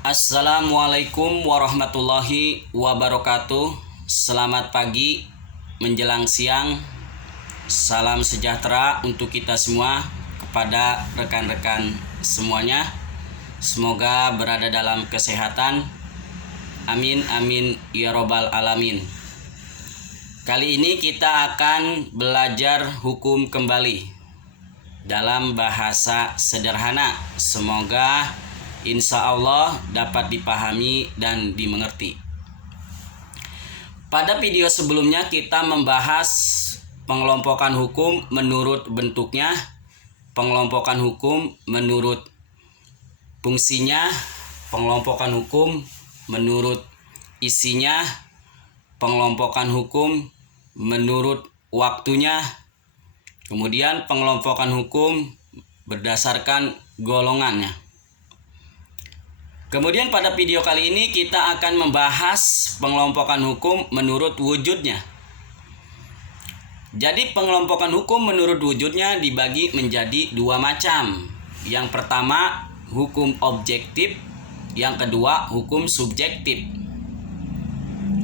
Assalamualaikum warahmatullahi wabarakatuh. Selamat pagi menjelang siang. Salam sejahtera untuk kita semua, kepada rekan-rekan semuanya. Semoga berada dalam kesehatan. Amin amin ya robbal alamin. Kali ini kita akan belajar hukum kembali dalam bahasa sederhana. Semoga insya Allah dapat dipahami dan dimengerti. Pada video sebelumnya kita membahas pengelompokan hukum menurut bentuknya, pengelompokan hukum menurut fungsinya, pengelompokan hukum menurut isinya, pengelompokan hukum menurut waktunya, kemudian pengelompokan hukum berdasarkan golongannya. Kemudian pada video kali ini kita akan membahas pengelompokan hukum menurut wujudnya. Jadi pengelompokan hukum menurut wujudnya dibagi menjadi dua macam. Yang pertama hukum objektif, yang kedua hukum subjektif.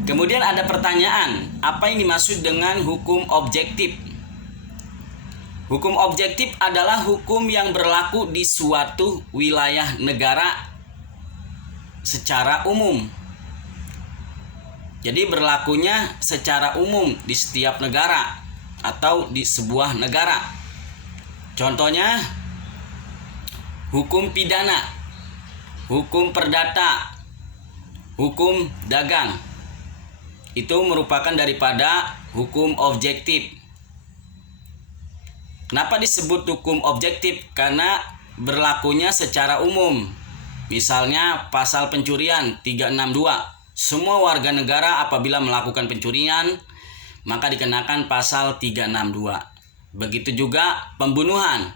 Kemudian ada pertanyaan, apa yang dimaksud dengan hukum objektif? Hukum objektif adalah hukum yang berlaku di suatu wilayah negara secara umum. Jadi berlakunya secara umum di setiap negara atau di sebuah negara. Contohnya hukum pidana, hukum perdata, hukum dagang. Itu merupakan daripada hukum objektif. Kenapa disebut hukum objektif? Karena berlakunya secara umum. Misalnya pasal pencurian 362. Semua warga negara apabila melakukan pencurian maka dikenakan pasal 362. Begitu juga pembunuhan.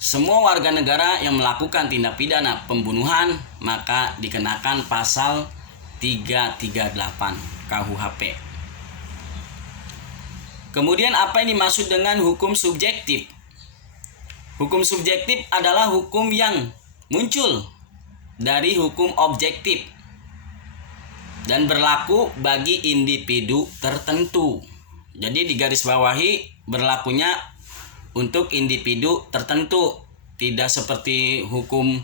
Semua warga negara yang melakukan tindak pidana pembunuhan maka dikenakan pasal 338 KUHP. Kemudian apa yang dimaksud dengan hukum subjektif? Hukum subjektif adalah hukum yang muncul dari hukum objektif dan berlaku bagi individu tertentu. Jadi digarisbawahi berlakunya untuk individu tertentu, tidak seperti hukum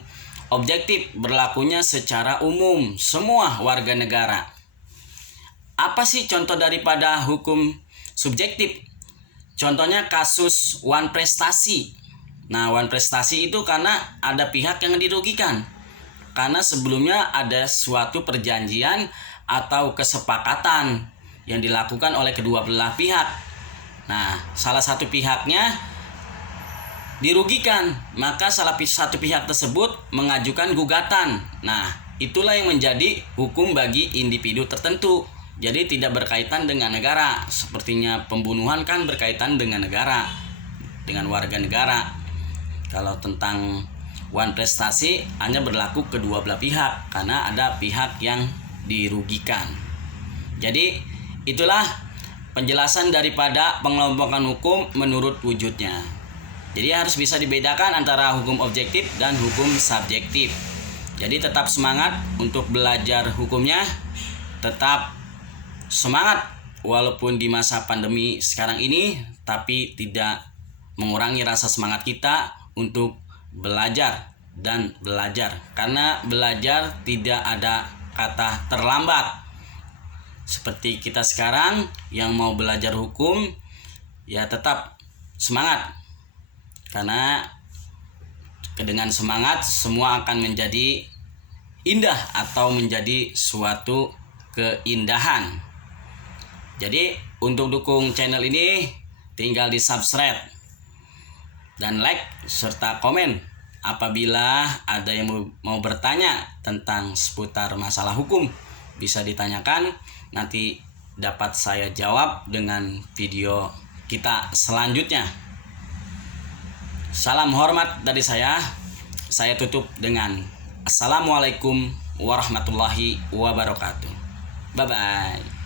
objektif berlakunya secara umum semua warga negara. Apa sih contoh daripada hukum subjektif? Contohnya kasus wan prestasi. Nah, wan prestasi itu karena ada pihak yang dirugikan. Karena sebelumnya ada suatu perjanjian atau kesepakatan yang dilakukan oleh kedua belah pihak. Nah, salah satu pihaknya dirugikan, maka salah satu pihak tersebut mengajukan gugatan. Nah, itulah yang menjadi hukum bagi individu tertentu. Jadi tidak berkaitan dengan negara. Sepertinya pembunuhan kan berkaitan dengan negara, dengan warga negara. Kalau tentang wan prestasi hanya berlaku kedua belah pihak karena ada pihak yang dirugikan. Jadi itulah penjelasan daripada pengelompokan hukum menurut wujudnya. Jadi harus bisa dibedakan antara hukum objektif dan hukum subjektif. Jadi tetap semangat untuk belajar hukumnya, tetap semangat walaupun di masa pandemi sekarang ini, tapi tidak mengurangi rasa semangat kita untuk belajar dan belajar, karena belajar tidak ada kata terlambat. Seperti kita sekarang yang mau belajar hukum, ya tetap semangat, karena dengan semangat semua akan menjadi indah atau menjadi suatu keindahan. Jadi untuk dukung channel ini tinggal di subscribe dan like serta komen. Apabila ada yang mau bertanya tentang seputar masalah hukum, bisa ditanyakan, nanti dapat saya jawab dengan video kita selanjutnya. Salam hormat dari saya tutup dengan Assalamualaikum warahmatullahi wabarakatuh. Bye bye.